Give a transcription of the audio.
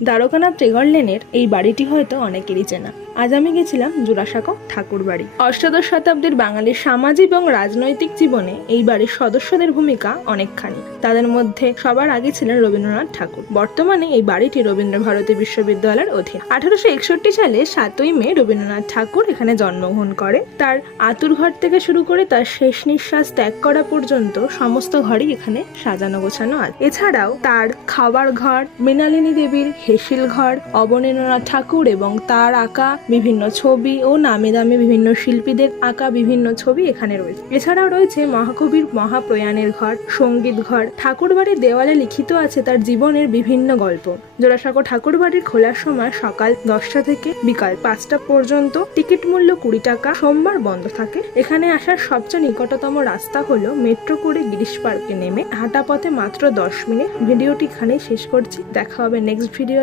দ্বারকানাথ ট্রেগর লেনের এই বাড়িটি হয়তো অনেকেরই চেনা। আজ আমি গেছিলাম জোড়াসাঁকো ঠাকুর বাড়ি। অষ্টাদশ শতাব্দীর বাঙালির সামাজিক এবং রাজনৈতিক জীবনে এই বাড়ির সদস্যদের ভূমিকা অনেকখানি। তাদের মধ্যে সবার আগে ছিলেন রবীন্দ্রনাথ ঠাকুর। বর্তমানে এই বাড়িটি রবীন্দ্র ভারতী বিশ্ববিদ্যালয়ের অধীন। 1861 সালে 7ই মে রবীন্দ্রনাথ ঠাকুর এখানে জন্মগ্রহণ করে। তার আতুর ঘর থেকে শুরু করে তার শেষ নিঃশ্বাস ত্যাগ করা পর্যন্ত সমস্ত ঘরই এখানে সাজানো গোছানো আছে। এছাড়াও তার খাবার ঘর, মৃণালিনী দেবীর হেসিল ঘর, অবনীন্দ্রনাথ ঠাকুর এবং তার আঁকা বিভিন্ন ছবি ও নামে দামে বিভিন্ন শিল্পীদের আঁকা বিভিন্ন ছবি এখানে রয়েছে। এছাড়াও রয়েছে মহাকবির মহাপ্রয়াণের ঘর, সঙ্গীত ঘর। ঠাকুর বাড়ির দেওয়ালে লিখিত আছে তার জীবনের বিভিন্ন গল্প। জোড়াসাঁকো ঠাকুর বাড়ির খোলার সময় সকাল 10টা থেকে বিকাল 5টা পর্যন্ত। টিকিট মূল্য 20 টাকা। সোমবার বন্ধ থাকে। এখানে আসার সবচেয়ে নিকটতম রাস্তা হলো মেট্রো করে গিরিশ পার্কে নেমে হাঁটা পথে মাত্র 10 মিনিট। ভিডিওটি এখানেই শেষ করছি। দেখা হবে নেক্সট ভিডিও।